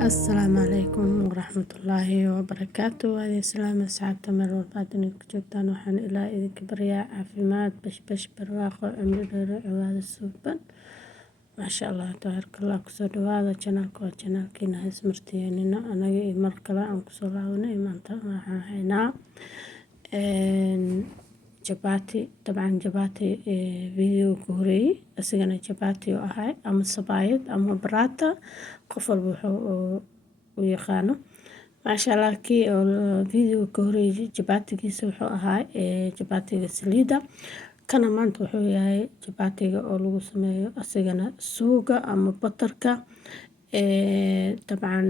السلام عليكم ورحمة الله وبركاته. هذه سلام أصحابتا meel walba aad idinka joogtaan. waxaan ilaa idinka baryaa caafimaad bashbash barwaaqo cimri dheer cibaado suuban maasha allah tabaarakallah. kusoo dhawaada channelka waa channelkiina hasmartiyeynina anaga iyo mar kale aan kusoo laabanay. maanta waxaan haynaa jabati dabcan jabati video ku horeeyay asigana jabati oo ahay ama sabaayad ama barata qof walba wuxuu u yaqaano maasha allah. kii oo video ku horeeyay jabatigiisa wuxuu ahaa jabatiga saliida kana maanta wuxuu yahay jabatiga oo lagu sameeyo asigana suuga ama batarka dabcan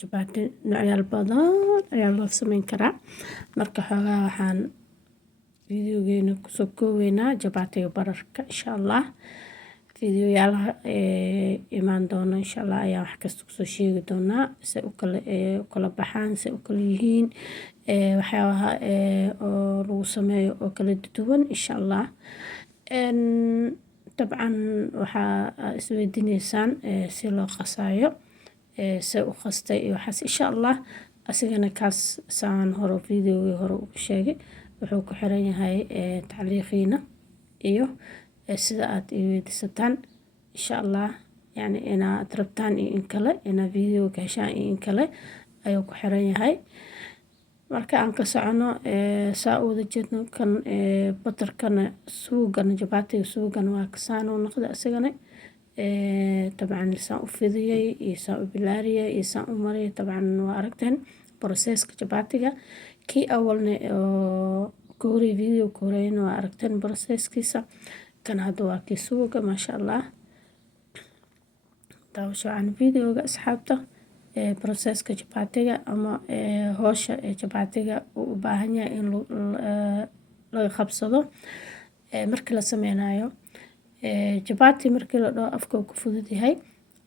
jabati noocyaal badan ayaa loo sameyn karaa. marka xoogaa waxaan videogeena kusoo koobaynaa jabatiga bararka insha allah. videoyaalaha imaan doona insha allah ayaa wax kasta kusoo sheegi doonaa se u kala baxaan se u kala yihiin waxyaabaha oo lagu sameeyo oo kala duwan insha allah. dabcan waxaa isweydiineysaan si loo qasayo se u qastay iyo waxaas insha allah. asigana kaas saan hore videogii hore ugu sheegay wuxuu ku xiran yahay tacliiqiina iyo sida aad i weydiisataan insha allah. yani inaad rabtaan iyo in kale inaad videoga heshaan iyo in kale ayuu ku xiran yahay. marka aan ka socono saa u wada jeedno kan batarkana suugana jabatiga suugana waa kasaan u noqday asigana dabcan saan u fidiyay iyo saan u bilaariyay iyo saan u mariyay dabcan waa aragteen processka jabatiga. kii awalna oo ku horeeyay video ku horeeyayna waa aragteen processkiisa. kan hadda waa kii suuga maasha allah. daawasho aan videoga asxaabta processka jabatiga ama hawsha jabatiga uu u baahan yahay in laga qabsado markii la sameynayo. jabati markii la dhaho afka ku fudud yahay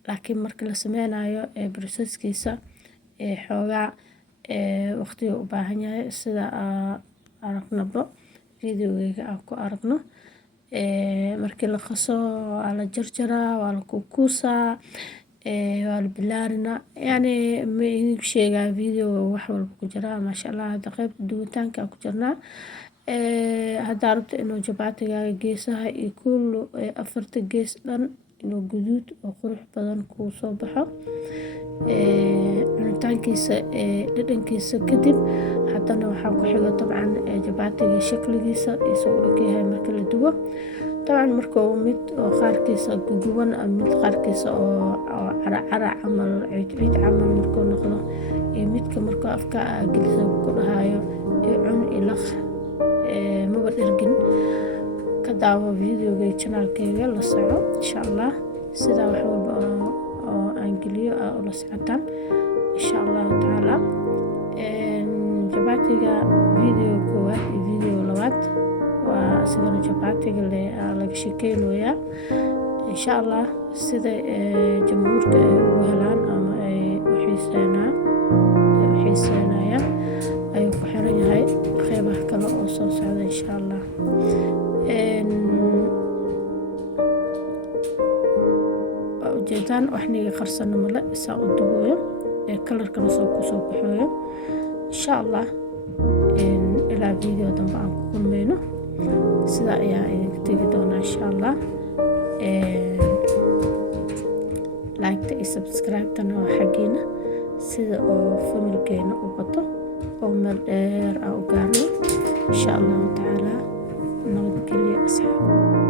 laakiin markii la sameynayo processkiisa xoogaa waqtiga u baahan yahay sida aragnaba videogeyga aan ku aragno. markii la qaso waa la jarjaraa waa la kuukuusaa waa la bilaarinaa yani ma idinku sheegaa videoga wax walba ku jiraa maasha allah. hadda qaybta duwitaanka ku jirnaa haddaa rabto inuu jabatigaaga geesaha iyo kullu afarta gees dhan inuu guduud oo qurux badan kuu soo baxo cunitaankiisa dhadhankiisa kadib haddana waxaa ku xigo dabcan jabatiga shakligiisa isoo u ekyahay marka la dubo. dabcan marka uu mid oo qaarkiisa guguban ama mid qaarkiisa oo caracara camal ciid camal markuu noqdo iyo midka markuu afka gelisa ku dhahayo cun ilaq maba dhergin. ka daawo videoga channelkayga la soco insha allah sida wax walba oo aan geliyo ula socotaan insha allah taala. jabatiga video koowaad iyo video labaad waa sidana jabatiga laga sheekeynayaa insha allah sida jamhuurka ay ugu helaan ama ay u xiiseynayaan ayuu ku xiran yahay qeybaha kale oo soo socda insha allah. ujeedaan wax niga qarsano male saa u dubayo kalarkana soo kusoo baxooyo insha allah. ilaa video dambe aan ku kulmayno sida ayaa idinka tegi doonaa insha allah. like-ta iyo subscribe-tana waa xaggiina sida oo familkeena u bato oo meel dheer aan u gaarno insha allahu tacaala. nabadgelyo asxaab.